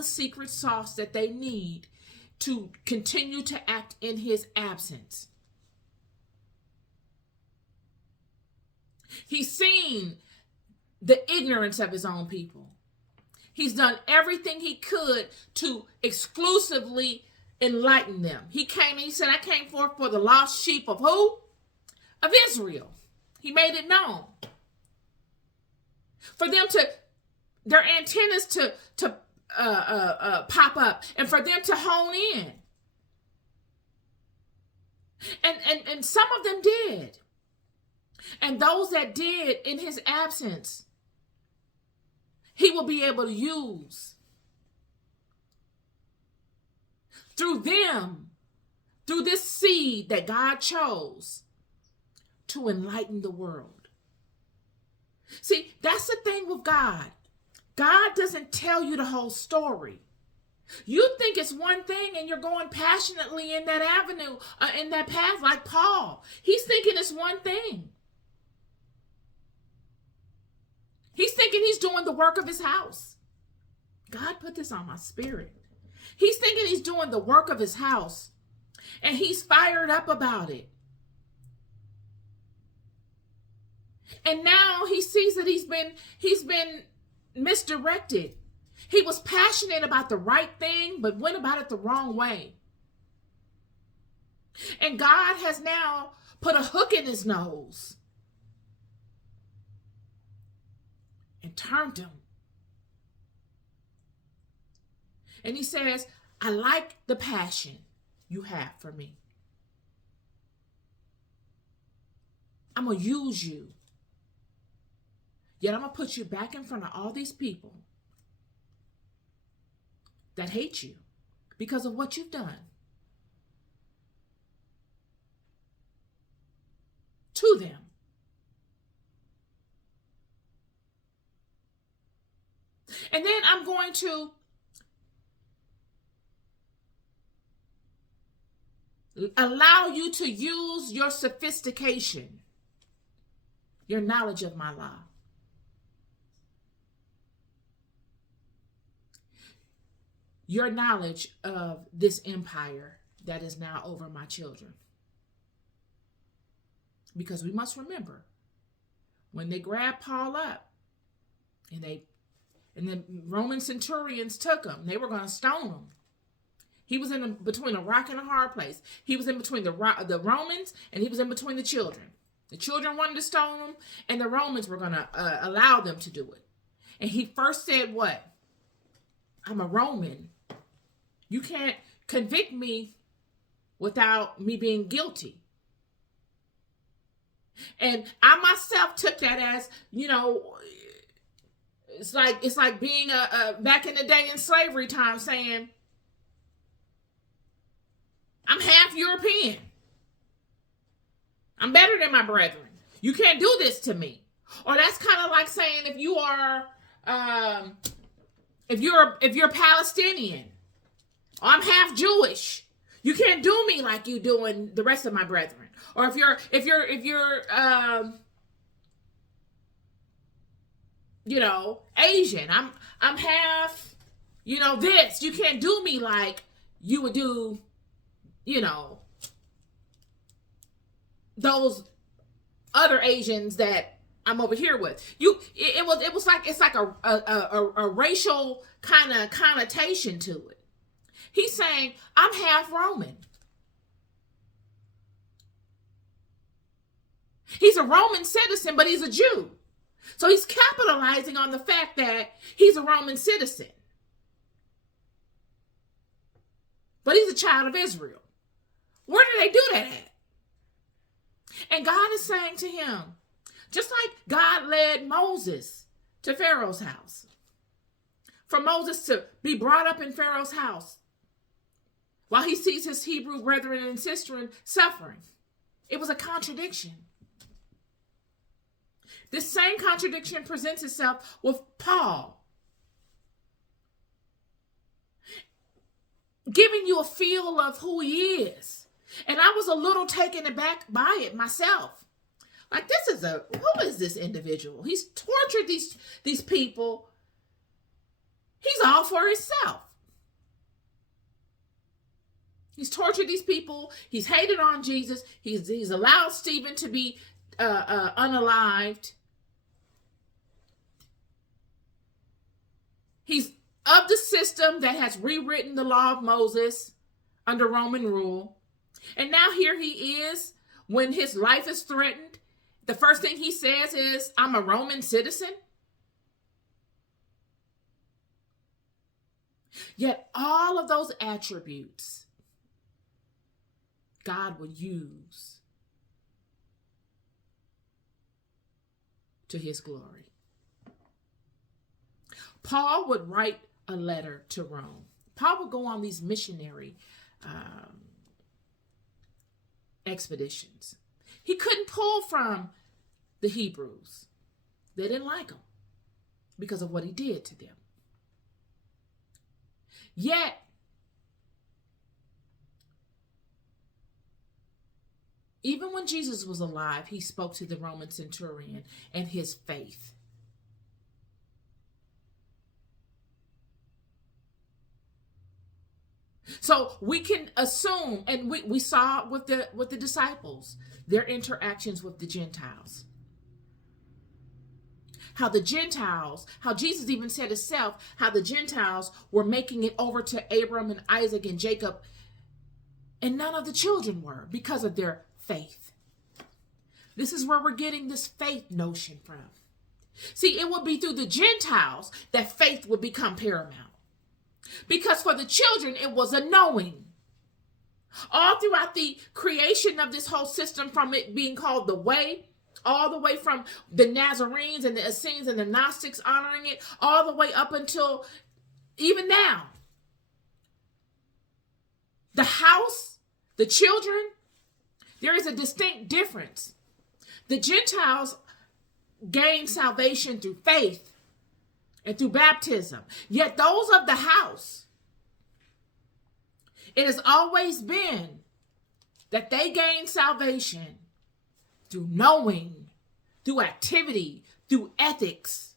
the secret sauce that they need to continue to act in his absence. He's seen the ignorance of his own people. He's done everything he could to exclusively enlighten them. He came and he said, I came forth for the lost sheep of who? Of Israel. He made it known. For them to, their antennas to pop up and for them to hone in. And some of them did. And those that did in his absence, he will be able to use through them, through this seed that God chose to enlighten the world. See, that's the thing with God. God doesn't tell you the whole story. You think it's one thing and you're going passionately in that avenue, in that path like Paul. He's thinking it's one thing. He's thinking he's doing the work of his house. God put this on my spirit. He's thinking he's doing the work of his house. And he's fired up about it. And now he sees that he's been misdirected. He was passionate about the right thing, but went about it the wrong way. And God has now put a hook in his nose and turned him. And he says, I like the passion you have for me. I'm going to use you. Yet I'm going to put you back in front of all these people that hate you because of what you've done to them. And then I'm going to allow you to use your sophistication, your knowledge of my law. Your knowledge of this empire that is now over my children. Because we must remember, when they grabbed Paul up and the Roman centurions took him, they were going to stone him. He was between a rock and a hard place. He was in between the Romans and he was in between the children. The children wanted to stone him and the Romans were going to allow them to do it. And he first said what? I'm a Roman. You can't convict me without me being guilty. And I myself took that as, it's like being back in the day in slavery time saying, I'm half European. I'm better than my brethren. You can't do this to me. Or that's kind of like saying if you are, if you're Palestinian, or I'm half Jewish, you can't do me like you doing the rest of my brethren. Or if you're Asian, I'm half, this. You can't do me like you would do, those other Asians that I'm over here with. It's like a racial kind of connotation to it. He's saying, I'm half Roman. He's a Roman citizen, but he's a Jew. So he's capitalizing on the fact that he's a Roman citizen. But he's a child of Israel. Where do they do that at? And God is saying to him, just like God led Moses to Pharaoh's house, for Moses to be brought up in Pharaoh's house while he sees his Hebrew brethren and sisters suffering. It was a contradiction. This same contradiction presents itself with Paul, giving you a feel of who he is. And I was a little taken aback by it myself. Like, who is this individual? He's tortured these people. He's all for himself. He's tortured these people. He's hated on Jesus. He's allowed Stephen to be unalived. He's of the system that has rewritten the law of Moses under Roman rule. And now here he is, when his life is threatened, the first thing he says is, I'm a Roman citizen. Yet all of those attributes God would use to his glory. Paul would write a letter to Rome. Paul would go on these missionary expeditions. He couldn't pull from the Hebrews. They didn't like him because of what he did to them. Yet, even when Jesus was alive, he spoke to the Roman centurion and his faith. So we can assume, and we saw with the disciples, their interactions with the Gentiles. How Jesus even said himself, how the Gentiles were making it over to Abram and Isaac and Jacob, and none of the children were, because of their faith. This is where we're getting this faith notion from. See, it would be through the Gentiles that faith would become paramount. Because for the children, it was a knowing. All throughout the creation of this whole system, from it being called the way, all the way from the Nazarenes and the Essenes and the Gnostics honoring it, all the way up until even now. The house, the children, there is a distinct difference. The Gentiles gain salvation through faith and through baptism. Yet those of the house, it has always been that they gain salvation through knowing, through activity, through ethics.